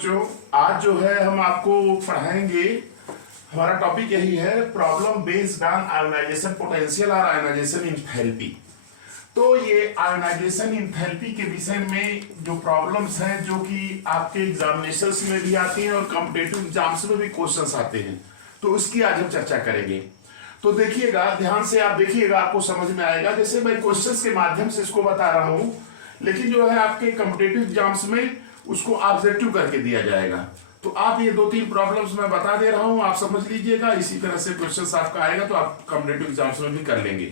बच्चों, आज जो है हम आपको पढ़ाएंगे, हमारा टॉपिक यही है problem based on ionisation potential और आयोनाइजेशन इंथैल्पी। तो ये आयोनाइजेशन इंथैल्पी के विषय में जो प्रॉब्लम्स हैं जो कि आपके एग्जामिनेशंस में भी आती हैं और कॉम्पिटिटिव एग्जाम्स में भी क्वेश्चंस आते हैं, तो उसकी आज हम चर्चा करेंगे। तो देखिएगा, ध्यान से आप देखिएगा, आपको समझ में आएगा। जैसे मैं क्वेश्चंस के माध्यम से इसको बता रहा हूं, लेकिन जो है आपके कॉम्पिटिटिव एग्जाम्स में उसको ऑब्जेक्टिव करके दिया जाएगा। तो आप ये 2-3 प्रॉब्लम्स मैं बता दे रहा हूं, आप समझ लीजिएगा। इसी तरह से क्वेश्चंस आपका आएगा तो आप कॉम्पिटिटिव एग्जाम्स में भी कर लेंगे।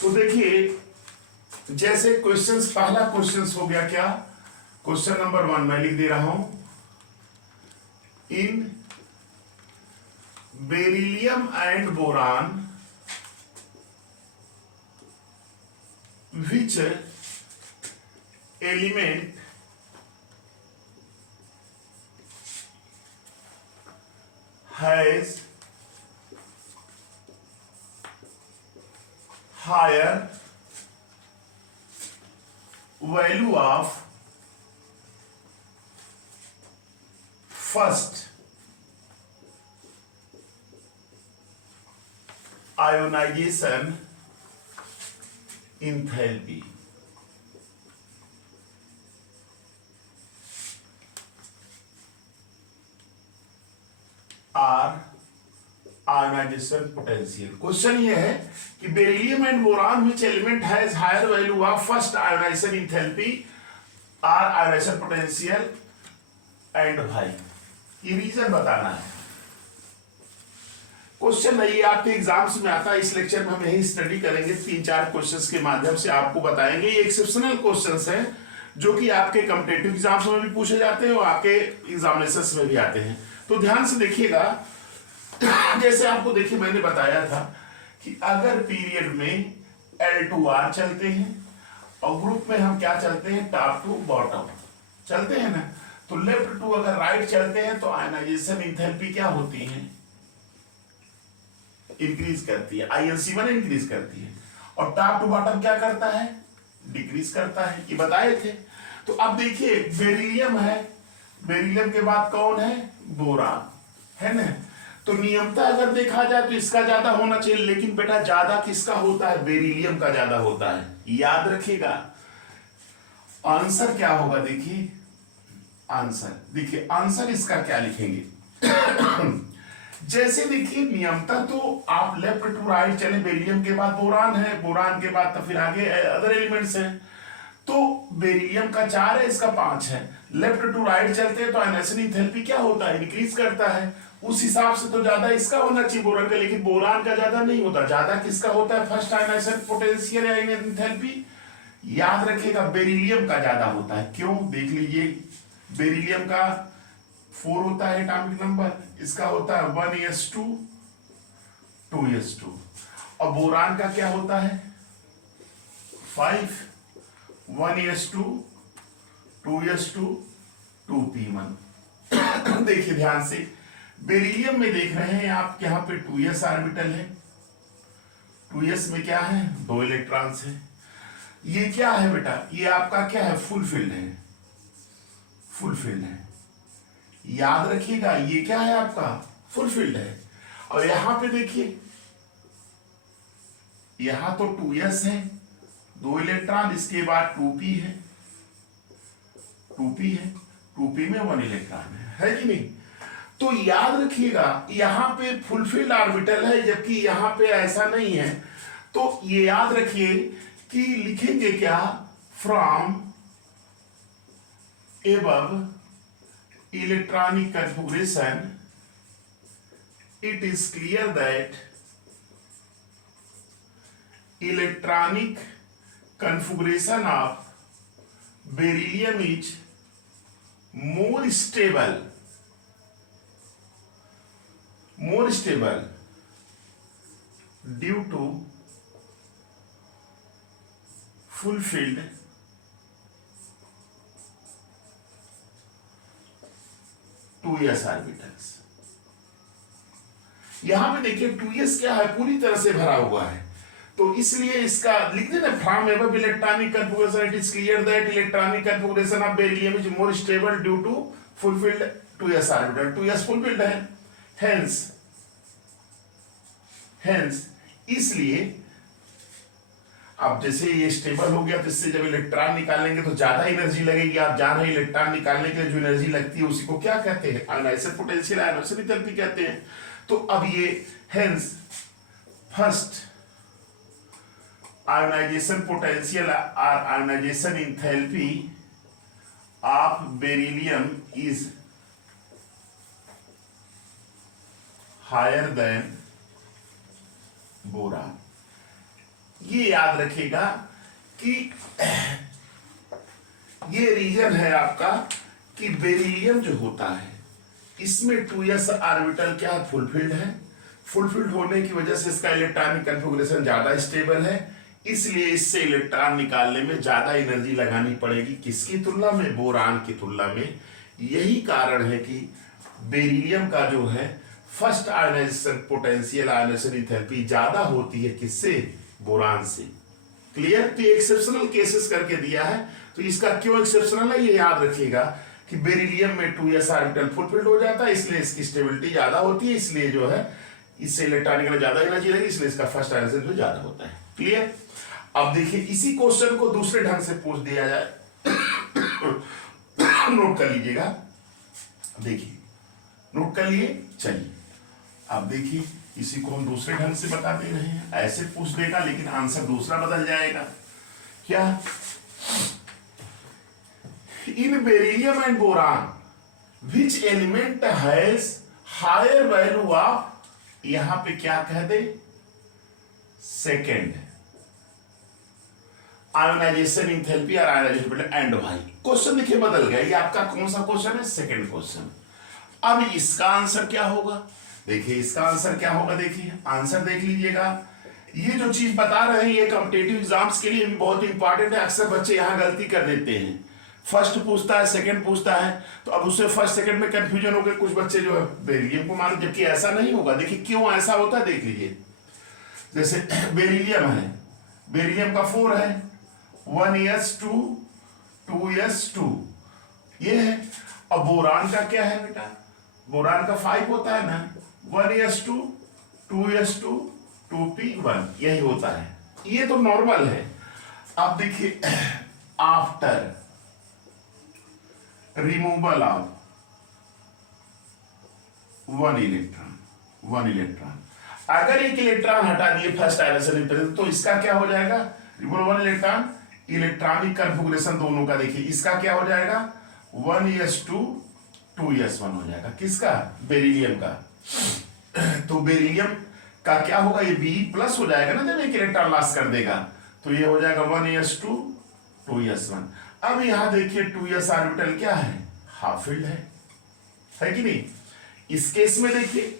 तो देखिए, जैसे क्वेश्चंस, पहला क्वेश्चंस हो गया क्या, क्वेश्चन नंबर 1 मैं लिख दे रहा हूं। In beryllium and boron which element has higher value of first ionization enthalpy। Ionization potential. Question ये है कि beryllium and boron which element has higher value of first ionization enthalpy or ionization potential and भाई, ये reason बताना है। Question नहीं आपके exams में आता है, इस लेक्चर में हम यही स्टडी करेंगे। 3-4 क्वेश्चंस के माध्यम से आपको बताएंगे। ये एक्सेप्शनल क्वेश्चंस हैं जो कि आपके कॉम्पिटिटिव एग्जाम्स में भी पूछे जाते हैं और आपके एग्जामिनेशंस में भी आते हैं। तो ध्यान से देखिएगा, जैसे आपको देखिए मैंने बताया था कि अगर पीरियड में L2R चलते हैं और ग्रुप में हम क्या चलते हैं, टॉप टू बॉटम चलते हैं ना, तो लेफ्ट टू अगर राइट चलते हैं तो आयोनाइजेशन इंथैल्पी क्या होती है, इंक्रीज करती है। INC1 इंक्रीज करती है और टॉप टू बॉटम क्या करता है, डिक्रीज करता है। ये बताए थे। तो अब देखिए, बेरिलियम है, बेरिलियम के बाद कौन है, बोरान है ना। तो नियमता अगर देखा जाए तो इसका ज्यादा होना चाहिए, लेकिन बेटा ज्यादा किसका होता है, बेरिलियम का ज्यादा होता है। याद रखिएगा। आंसर क्या होगा, देखिए आंसर, देखिए आंसर इसका क्या लिखेंगे। जैसे देखिए नियमता तो आप लेफ्ट टू राइट चले, बेरिलियम के बाद बोरान है, बोरान के बाद तो फिर आगे अदर एलिमेंट्स हैं। तो बेरिलियम का 4 है, इसका 5 है। लेफ्ट टू राइट चलते हैं तो आयोनाइजेशन इंथैल्पी क्या होता है, इंक्रीज करता है। उस हिसाब से तो ज्यादा इसका होना चाहिए बोरान का, लेकिन बोरान का ज्यादा नहीं होता। ज्यादा किसका होता है, फर्स्ट आयोनाइजेशन पोटेंशियल या इंथैल्पी। याद रखिएगा, बेरिलियम का ज्यादा होता है। क्यों, देख लीजिए, बेरिलियम का 4 होता है एटॉमिक नंबर, इसका होता है 1s2 2s2, और बोरान का क्या होता है 5 1s2 2s2 2p1। देखिए ध्यान से, बेरिलियम में देख रहे हैं आप, यहाँ पे 2s ऑर्बिटल है, 2s में क्या है, 2 इलेक्ट्रॉन्स है। ये क्या है बेटा, ये आपका क्या है, फुलफिल्ड है, फुलफिल्ड है। याद रखिएगा, ये क्या है आपका, फुलफिल्ड है। और यहां पे देखिए, यहां तो 2s है, 2 इलेक्ट्रॉन, इसके बाद 2p है, 2p है, 2p में 1 इलेक्ट्रॉन है कि नहीं। तो याद रखिएगा, यहां पे फुलफिल्ड ऑर्बिटल है, जबकि यहां पे ऐसा नहीं है। तो ये याद रखिए कि लिखेंगे क्या, from above electronic configuration it is clear that electronic configuration of beryllium is more stable due to fulfilled s orbitals. यहां पे देखिए 2s क्या है, पूरी तरह से भरा हुआ है, तो इसलिए इसका लिख देना, from above electronic configuration it is clear that electronic configuration of beryllium is more stable due to fulfilled, 2s orbital, 2s fulfilled है। हेंस इसलिए अब जैसे ये स्टेबल हो गया तो इससे जब इलेक्ट्रॉन निकालेंगे तो ज्यादा एनर्जी लगेगी। आप जान रहे हैं इलेक्ट्रॉन निकालने के लिए जो एनर्जी लगती है उसी को क्या कहते हैं? आयोनाइजेशन पोटेंशियल, आयोनाइजेशन एंथैल्पी कहते हैं। तो अब ये हेंस फर्स्ट आयोनाइजेशन पोटेंशियल और ionisation enthalpy of beryllium is higher than boron. ये याद रखिएगा कि ये रीजन है आपका कि बेरिलियम जो होता है इसमें 2s ऑर्बिटल क्या फुलफिल्ड है। फुलफिल्ड होने की वजह से इसका इलेक्ट्रॉनिक कन्फिगरेशन ज्यादा स्टेबल है, इसलिए इससे इलेक्ट्रॉन निकालने में ज्यादा एनर्जी लगानी पड़ेगी। किसकी तुलना में? बोरान की तुलना में। यही कारण है कि बेरिलियम का जो है first ionisation potential, ionisation enthalpy ज्यादा होती है किससे? बोरान से। क्लियर? तो एक्सेप्शनल केसेस करके दिया है, तो इसका क्यों एक्सेप्शनल है ये याद रखिएगा कि बेरिलियम में 2s ऑर्बिटल फुलफिल्ड हो जाता है, इसलिए इसकी स्टेबिलिटी ज्यादा होती है, इसलिए जो है इससे इलेक्ट्रॉन निकलने ज्यादा एनर्जी लगेगी, इसलिए इसका फर्स्ट आयोनाइजेशन जो ज्यादा होता है। क्लियर? अब देखिए इसी क्वेश्चन को दूसरे ढंग से पूछ दिया जाए नोट कर लीजिएगा। देखिए नोट कर लिए, चलिए अब देखिए इसी को हम दूसरे ढंग से बता दे रहे हैं। ऐसे पूछ देगा लेकिन आंसर दूसरा बदल जाएगा। क्या? In beryllium and boron which element has higher value of, यहां पे क्या कह दे? सेकेंड आयोनाइजेशन एंथैल्पी और आयोनाइजेशन एंड भाई क्वेश्चन देखिए बदल गया। ये आपका कौन सा क्वेश्चन है? Second question. अब इसका आंसर क्या होगा? देखिए इसका आंसर क्या होगा, देखिए आंसर देख लीजिएगा। ये जो चीज बता रहे हैं ये कॉम्पिटिटिव एग्जाम्स के लिए भी बहुत इंपॉर्टेंट है। अक्सर बच्चे यहां गलती कर देते हैं, फर्स्ट पूछता है सेकंड पूछता है, तो अब उससे फर्स्ट सेकंड में कंफ्यूजन हो गए कुछ बच्चे जो है बेरिलियम को मान, जबकि ऐसा नहीं होगा। देखिए क्यों ऐसा होता है देख लीजिए। जैसे बेरिलियम है, बेरिलियम का 4 है, 1s2 2s2 ये है। अब बोरान का क्या है बेटा? बोरान का 5 होता है ना, 1s2 2s2 2p1 यही होता है। ये तो नॉर्मल है। अब देखिए आफ्टर रिमूवल ऑफ 1 इलेक्ट्रॉन, अगर एक इलेक्ट्रॉन हटा दिए फर्स्ट आयोनाइजेशन तो इसका क्या हो जाएगा? रिमूवल 1 इलेक्ट्रॉन, इलेक्ट्रॉनिक कन्फिगरेशन दोनों का देखिए, इसका क्या हो जाएगा? 1s2 2s1 हो जाएगा। किसका? बेरिलियम का। तो बेरिलियम का क्या होगा? ये B+ हो जाएगा ना जब एक इलेक्ट्रॉन लॉस कर देगा, तो ये हो जाएगा 1s2 2s1। अब यहां देखिए 2s ऑर्बिटल क्या है? हाफ फील्ड है कि नहीं? इस केस में देखिए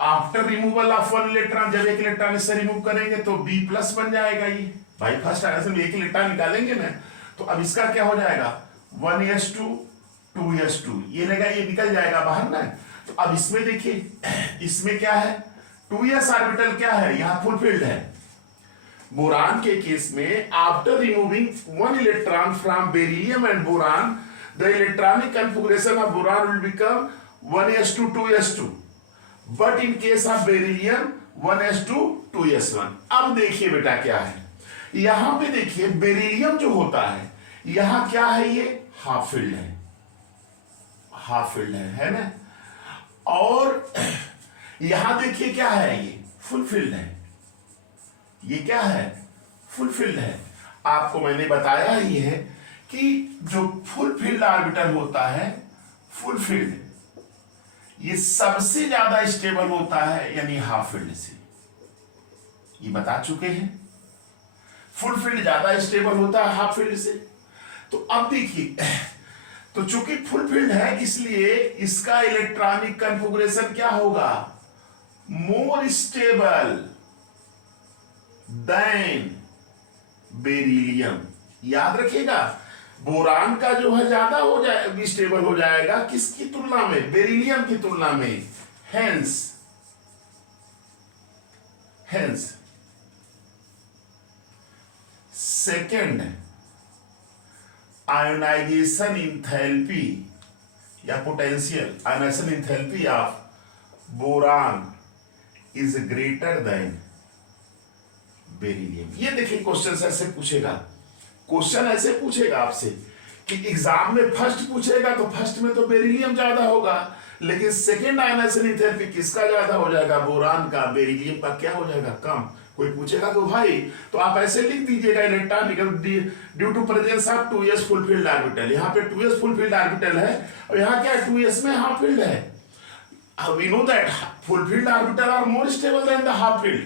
आफ्टर रिमूवल ऑफ 1 इलेक्ट्रॉन, जब एक इलेक्ट्रॉन इससे रिमूव करेंगे तो B+ बन जाएगा। ये भाई फर्स्ट आयोनाइजेशन में एक इलेक्ट्रॉन निकालेंगे ना, तो अब इसका क्या हो जाएगा? 1s2 2s2 ये लगा, ये निकल जाएगा बाहर ना। तो अब इसमें देखिए इसमें क्या है? 2s ऑर्बिटल क्या है? यहां फुलफिल्ड है। बोरान के केस में after removing 1 electron from beryllium and boron the electronic configuration of boron will become 1s2 2s2, but in case of beryllium 1s2 2s1। अब देखिए बेटा क्या है, यहां पे देखिए बेरिलियम जो होता है यहां क्या है? ये हाफ फील्ड है, हाफ फील्ड है ना। और यहां देखिए क्या है? ये फुल फील्ड है। ये क्या है? फुल फील्ड है। आपको मैंने बताया ही है कि जो फुल फील्ड ऑर्बिटल होता है, फुल फील्ड, ये सबसे ज्यादा स्टेबल होता है यानी हाफ फील्ड से। ये बता चुके हैं, फुल फील्ड ज्यादा स्टेबल होता है हाफ फील्ड से। तो अब देखिए, तो चूंकि फुल फील्ड है इसलिए इसका इलेक्ट्रॉनिक कन्फिगरेशन क्या होगा? मोर स्टेबल देन बेरिलियम। याद रखिएगा बोरान का जो है ज्यादा हो जाए, स्टेबल हो जाएगा किसकी तुलना में? बेरिलियम की तुलना में। हेंस सेकेंड आयोनाइजेशन इंथैल्पी या potential ionisation enthalpy of boron is greater than beryllium. ये देखिए क्वेश्चन ऐसे पूछेगा, क्वेश्चन ऐसे पूछेगा आपसे कि एग्जाम में फर्स्ट पूछेगा तो फर्स्ट में तो बेरिलियम ज्यादा होगा, लेकिन सेकेंड आयनाइजेशन एंथैल्पी किसका ज्यादा हो जाएगा, बोरान का। बेरिलियम का क्या हो जाएगा, कम। कोई पूछेगा तो भाई तो आप ऐसे लिख दीजिएगा electronic due to presence of 2s fulfilled orbital. यहाँ पे 2s फुलफिल्ड ऑर्बिटल है और यहाँ क्या है 2s में हाफ फील्ड है। We know that fulfilled orbital are more stable than the half filled.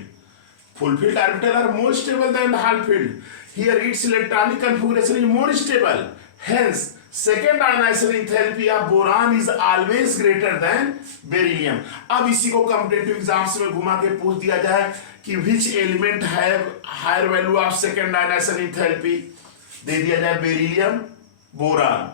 Fulfilled orbital are more stable than the half filled. Here its electronic configuration is more stable. Hence, second ionization enthalpy of boron is always greater than beryllium. अब इसी को competitive exams में घुमा के पूछ दिया जाए कि which element have higher value of second ionization enthalpy, दे दिया जाए बेरिलियम बोरान,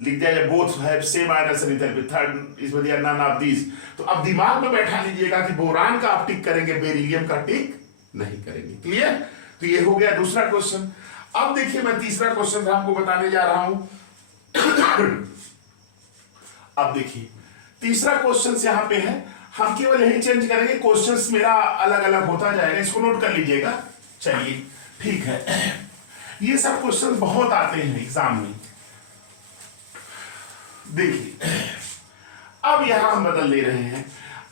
लिख दिया जाए both have same ionisation enthalpy, third इसमें दिया नन ऑफ दिस। तो अब दिमाग में बैठा लीजिएगा कि बोरान का आप टिक करेंगे, बेरिलियम का टिक नहीं करेंगे। क्लियर? तो ये हो गया दूसरा क्वेश्चन। अब देखिए मैं तीसरा क्वेश्चन आपको बताने जा रहा हूं। अब देखिए तीसरा क्वेश्चन यहां पे है, हम केवल यही चेंज करेंगे, क्वेश्चंस मेरा अलग अलग होता जाएगा, इसको नोट कर लीजिएगा। चलिए ठीक है, ये सब क्वेश्चन बहुत आते हैं एग्जाम में। देखिए अब यहां हम बदल ले रहे हैं।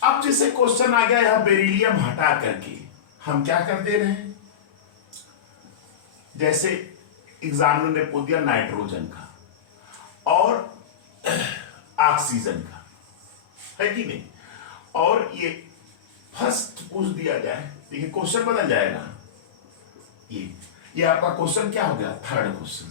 अब जैसे क्वेश्चन आ गया यहां बेरिलियम हटा करके हम क्या कर दे रहे हैं, जैसे एग्जामिनर ने पूछ दिया नाइट्रोजन का और ऑक्सीजन का, है कि नहीं, और ये फर्स्ट पूछ दिया जाए, देखिए क्वेश्चन बदल जाएगा। ये आपका क्वेश्चन क्या हो गया, थर्ड क्वेश्चन।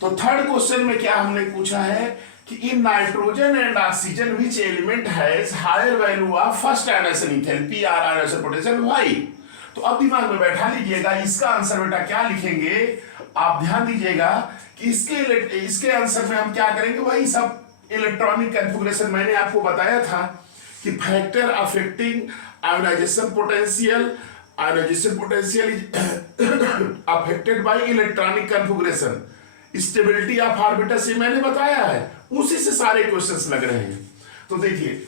तो थर्ड क्वेश्चन में क्या हमने पूछा है कि in nitrogen and oxygen which element has higher value of first ionisation enthalpy और आयनाइजेशन पोटेंशियल व्हाई। तो अब दिमाग में बैठा लीजिएगा, इसका आंसर बेटा क्या लिखेंगे, आप ध्यान दीजिएगा कि इसके आंसर में हम क्या करेंगे, वही सब इलेक्ट्रॉनिक कॉन्फ़िगरेशन मैंने आपको बताया था कि factor affecting ionisation potential is affected by electronic configuration, stability of orbital, ये मैंने बताया है, उसी से सारे क्वेश्चंस लग रहे हैं। तो देखिए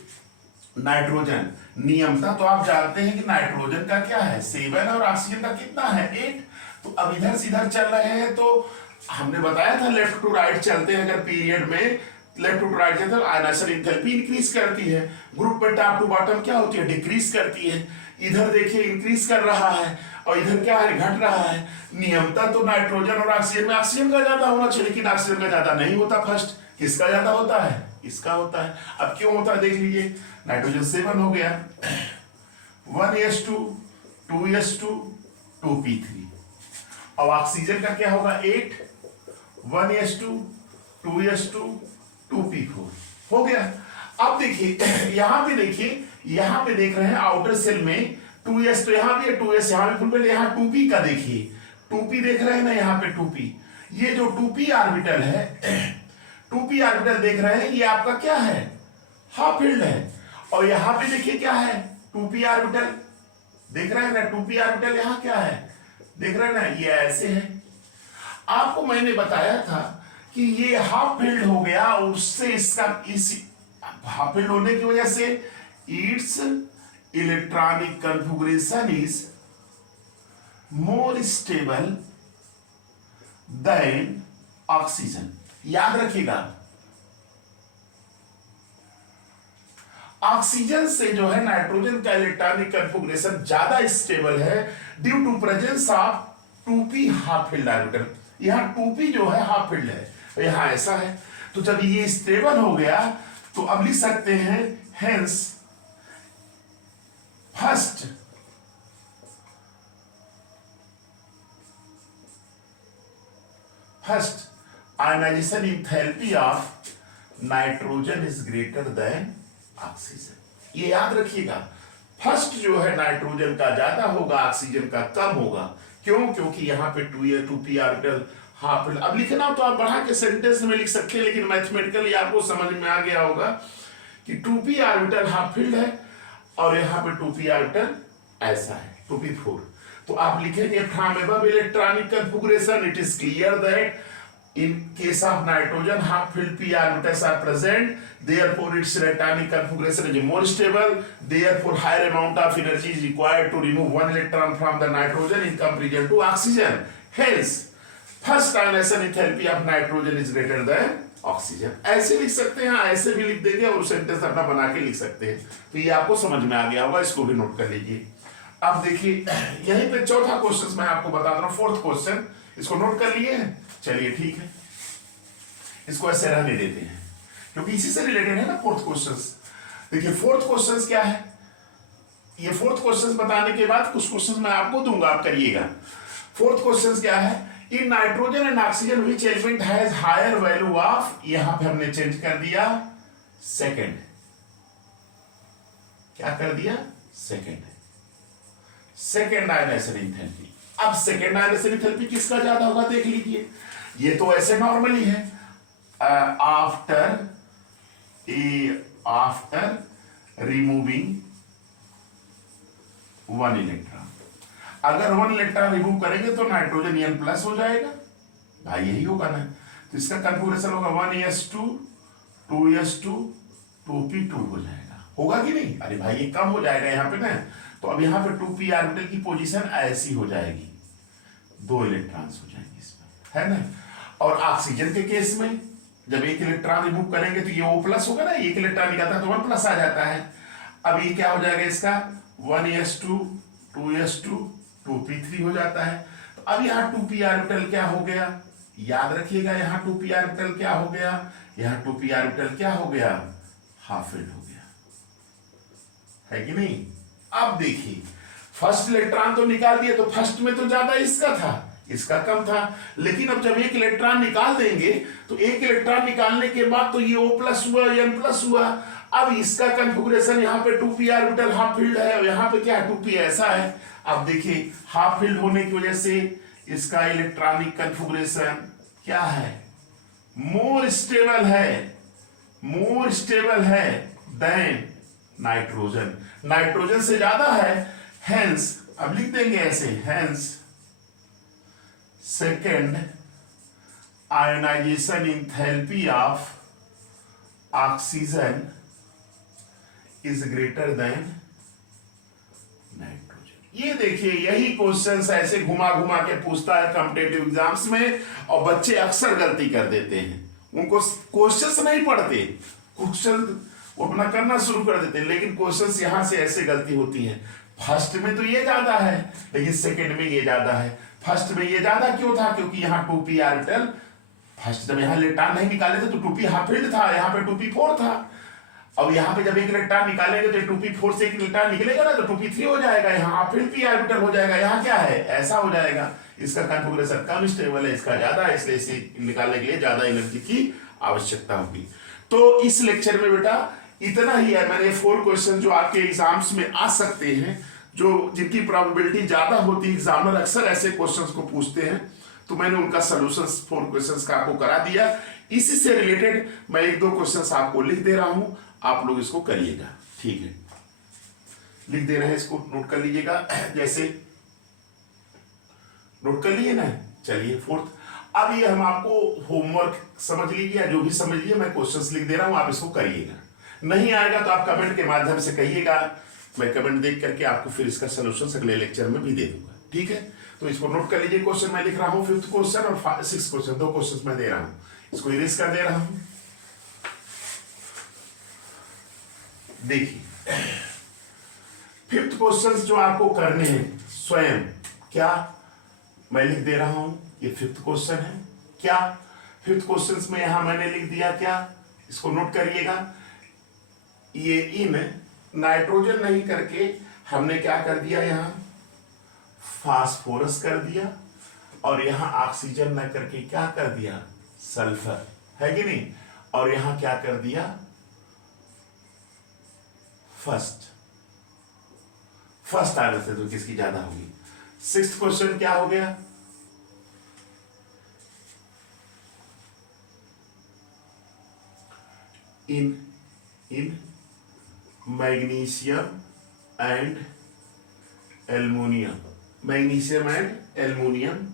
नाइट्रोजन नियम था, तो आप जानते हैं कि नाइट्रोजन का क्या है 7 और ऑक्सीजन का कितना है 8। तो अब इधर से इधर चल रहे हैं, तो हमने बताया था लेफ्ट टू राइट चलते हैं, अगर पीरियड में लेफ्ट टू राइट चलते हैं आयनाइजेशन एंथैल्पी इंक्रीज करती है, ग्रुप में टॉप टू बॉटम क्या होती है, डिक्रीज करती है। इधर देखिए इंक्रीज कर रहा है और इधर क्या है, घट रहा है। नियमता तो नाइट्रोजन और ऑक्सीजन में ऑक्सीजन का ज्यादा होना चाहिए, लेकिन ऑक्सीजन का ज्यादा नहीं होता। फर्स्ट किसका ज्यादा होता है, इसका होता है। अब क्यों होता है देख लीजिए, नाइट्रोजन 7 हो गया, 1s2 2s2 2p3, और ऑक्सीजन का क्या होगा 8, 1s2 2s2 2p4 हो गया। अब देखिए यहां पे देखिए, यहां पे देख रहे हैं आउटर सेल में 2s, तो यहां भी है 2s, यहां भी फुल, यहां 2p का देखिए, 2p देख रहे हैं ना, यहां पे 2p, ये जो 2p ऑर्बिटल है, 2p ऑर्बिटल देख रहे हैं, ये आपका क्या है, हाफ फील्ड है। और यहां पे देखिए क्या है 2p ऑर्बिटल, देख रहे हैं ना 2p ऑर्बिटल, यहां क्या है देख रहे हैं ना, ये ऐसे है। आपको मैंने बताया था कि ये हाफ फील्ड हो गया, उससे इसका इस हाफ फील्ड होने की वजह से its electronic configuration is more stable than oxygen. याद रखिएगा, ऑक्सीजन से जो है नाइट्रोजन का इलेक्ट्रॉनिक कॉन्फ़िगरेशन ज्यादा स्टेबल है due to presence of 2p half filled orbital. यहां 2p जो है हाफ फील्ड है, यहां ऐसा है। तो जब ये स्टेबल हो गया तो अब लिख सकते हैं hence first ionisation enthalpy of nitrogen is greater than oxygen. ये याद रखिएगा, फर्स्ट जो है नाइट्रोजन का ज्यादा होगा, ऑक्सीजन का कम होगा। क्यों? क्योंकि यहाँ पे 2p ऑर्बिटल हाफ फील्ड। अब लिखना तो आप बढ़ा के सेंटेंस में लिख सकते हैं, लेकिन मैथमेटिकली आपको समझ में आ गया होगा कि 2p ऑर्बिटल हाफ फील्ड है और यहाँ पे 2p ऑर्बिटल ऐसा है 2p4। तो आप लिखेंगे from above electronic configuration it is clear that In case of nitrogen, half-filled p orbitals are present. Therefore, its electronic configuration is more stable. Therefore, higher amount of energy is required to remove one electron from the nitrogen in comparison to oxygen. Hence, first ionization enthalpy of nitrogen is greater than oxygen. ऐसे लिख सकते हैं, ऐसे भी लिख देंगे और sentence अपना बना के लिख सकते हैं। तो ये आपको समझ में आ गया होगा, इसको भी नोट कर लीजिए। अब देखिए यहीं पे चौथा क्वेश्चन मैं आपको बता रहा हूं, फोर्थ क्वेश्चन, इसको नोट कर लिए हैं। चलिए ठीक है, इसको ऐसे रहने देते हैं क्योंकि इसी से रिलेटेड है ना फोर्थ क्वेश्चन। देखिए फोर्थ क्वेश्चन क्या है, ये फोर्थ क्वेश्चन बताने के बाद कुछ क्वेश्चन मैं आपको दूंगा, आप करिएगा। फोर्थ क्वेश्चन क्या है, in nitrogen and oxygen which element has higher value of, यहां पे हमने चेंज कर दिया सेकंड, क्या कर दिया सेकंड, सेकंड आयनाइजेशन एंथैल्पी। अब सेकंड आयनाइजेशन एंथैल्पी किसका ज्यादा होगा देख लीजिए, ये तो ऐसे नॉर्मली है, आफ्टर रिमूविंग वन इलेक्ट्रॉन, अगर वन इलेक्ट्रॉन रिमूव करेंगे तो नाइट्रोजन N प्लस हो जाएगा भाई, यही होगा ना। तो इसका कन्फिगरेशन होगा 1s2 2s2 2p2 हो जाएगा, होगा कि नहीं? अरे भाई ये कम हो जाएगा यहाँ पे ना, तो अब यहाँ पे 2p ऑर्बिटल की पोजीशन ऐसी हो जाएगी, 2 इलेक्ट्रॉन्स हो जाएंगे इसमें, है ना। और ऑक्सीजन के केस में जब एक इलेक्ट्रॉन रिमूव करेंगे तो ये O प्लस होगा ना, एक इलेक्ट्रॉन निकलता है तो 1 प्लस आ जाता है। अब ये क्या हो जाएगा इसका 1s2 2s2 2p3 हो जाता है। तो अब यहाँ 2p ऑर्बिटल क्या हो गया, याद रखिएगा, यहाँ 2p ऑर्बिटल क्या हो गया, यहाँ 2p ऑर्बिटल क्या हो गया, हाफ फिल्ड हो गया, है कि नहीं। अब देखिए फर्स्ट इलेक्ट्रॉन तो निकाल दिया, तो फर्स्ट में तो ज्यादा इसका था, इसका कम था, लेकिन अब जब एक इलेक्ट्रॉन निकाल देंगे तो एक इलेक्ट्रॉन निकालने के बाद तो ये O प्लस हुआ N प्लस हुआ। अब इसका कन्फिगरेशन यहाँ पे 2p ऑर्बिटल हाफ फील्ड है और यहाँ पे क्या 2p ऐसा है। अब देखिए हाफ फील्ड होने की वजह से इसका इलेक्ट्रॉनिक कन्फिगरेशन क्या है, मोर स्टेबल है, मोर स्टेबल है देन नाइट्रोजन, नाइट्रोजन से ज्यादा है। हेंस अब लिख देंगे ऐसे, hence second ionisation enthalpy of oxygen is greater then nitrogen. ये देखिए यही क्वेश्चंस ऐसे घुमा घुमा के पूछता है कॉम्पिटिटिव एग्जाम्स में, और बच्चे अक्सर गलती कर देते हैं, उनको क्वेश्चंस नहीं पढ़ते, क्वेश्चन वो अपना करना शुरू कर देते हैं, लेकिन क्वेश्चंस यहां से ऐसे गलती होती है। फर्स्ट में तो ये ज्यादा है लेकिन सेकंड में ये ज्यादा है। फर्स्ट में ये ज्यादा क्यों था, क्योंकि यहाँ 2p ऑर्बिटल, फर्स्ट जब यहाँ इलेक्ट्रॉन नहीं निकाले थे तो 2p हाफ फील्ड था, यहाँ पे 2p4 था। अब यहाँ पे जब एक इलेक्ट्रॉन निकालेंगे तो 2p4 से एक इलेक्ट्रॉन निकलेगा ना, तो 2p3 हो जाएगा, यहाँ फिर p ऑर्बिटल हो जाएगा, यहाँ क्या है ऐसा हो जाएगा। इसका कॉन्फ़िगरेशन कम स्टेबल है, इसका ज्यादा है, इसलिए इसे निकालने के लिए ज्यादा एनर्जी की आवश्यकता होगी। तो इस लेक्चर में बेटा इतना ही है। मैंने 4 क्वेश्चन जो आपके एग्जाम्स में आ सकते हैं, जो जिनकी प्रोबेबिलिटी ज्यादा होती है, एग्जामिनर अक्सर ऐसे क्वेश्चंस को पूछते हैं, तो मैंने उनका सॉल्यूशंस 4 क्वेश्चंस का आपको करा दिया। इसी से रिलेटेड मैं 1-2 क्वेश्चंस आपको लिख दे रहा हूं, आप लोग इसको करिएगा, ठीक है। लिख दे रहे हैं, इसको नोट कर लीजिएगा, जैसे नोट कर लिए ना। चलिए 4th, अब ये हम आपको होमवर्क समझ लीजिए, जो भी समझ लीजिए, मैं क्वेश्चंस लिख दे रहा हूं, आप इसको करिएगा। नहीं आएगा तो आप कमेंट के माध्यम से कहिएगा, मैं कमेंट देख करके आपको फिर इसका सॉल्यूशन अगले लेक्चर में भी दे दूंगा, ठीक है। तो इसको नोट कर लीजिए, क्वेश्चन मैं लिख रहा हूं 5th क्वेश्चन और 6th क्वेश्चन, 2 क्वेश्चन मैं दे रहा हूं, इसको इरेज कर दे रहा हूं। देखिए 5th क्वेश्चन जो आपको करने हैं स्वयं, क्या मैं लिख दे रहा हूं, ये 5th क्वेश्चन है। क्या 5th क्वेश्चन में यहां मैंने लिख दिया, क्या, इसको नोट करिएगा। ये इन नाइट्रोजन नहीं करके हमने क्या कर दिया, यहां फास्फोरस कर दिया, और यहां ऑक्सीजन न करके क्या कर दिया, सल्फर, है कि नहीं, और यहां क्या कर दिया, फर्स्ट आने से तो किसकी ज्यादा होगी। 6th क्वेश्चन क्या हो गया, in magnesium and aluminium, magnesium and aluminium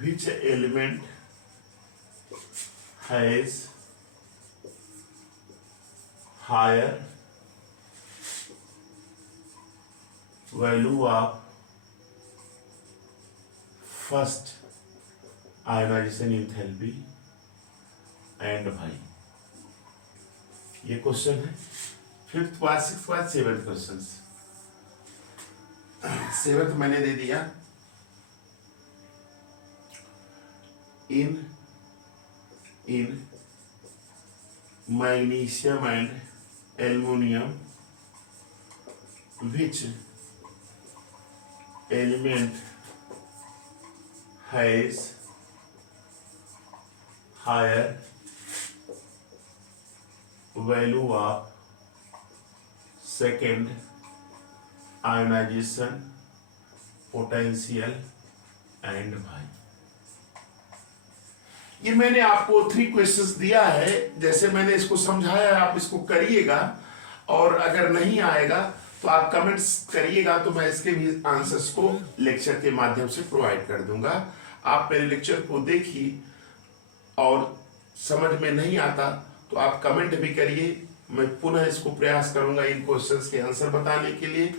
which element has higher value of first ionization enthalpy and भाई ये क्वेश्चन है 5th part 6th part 7th question. 7th मैंने दे दिया in magnesium and aluminium which element has higher value of second ionization potential and भाई ये मैंने आपको 3 क्वेश्चंस दिया है। जैसे मैंने इसको समझाया है आप इसको करिएगा, और अगर नहीं आएगा तो आप कमेंट्स करिएगा, तो मैं इसके भी आंसर्स को लेक्चर के माध्यम से प्रोवाइड कर दूंगा। आप मेरे लेक्चर को देखिए, और समझ में नहीं आता तो आप कमेंट भी करिए, मैं पुनः इसको प्रयास करूंगा इन क्वेश्चंस के आंसर बताने के लिए।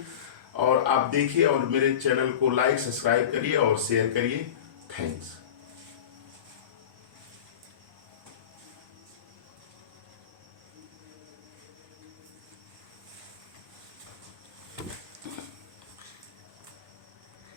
और आप देखिए और मेरे चैनल को लाइक सब्सक्राइब करिए और शेयर करिए। थैंक्स।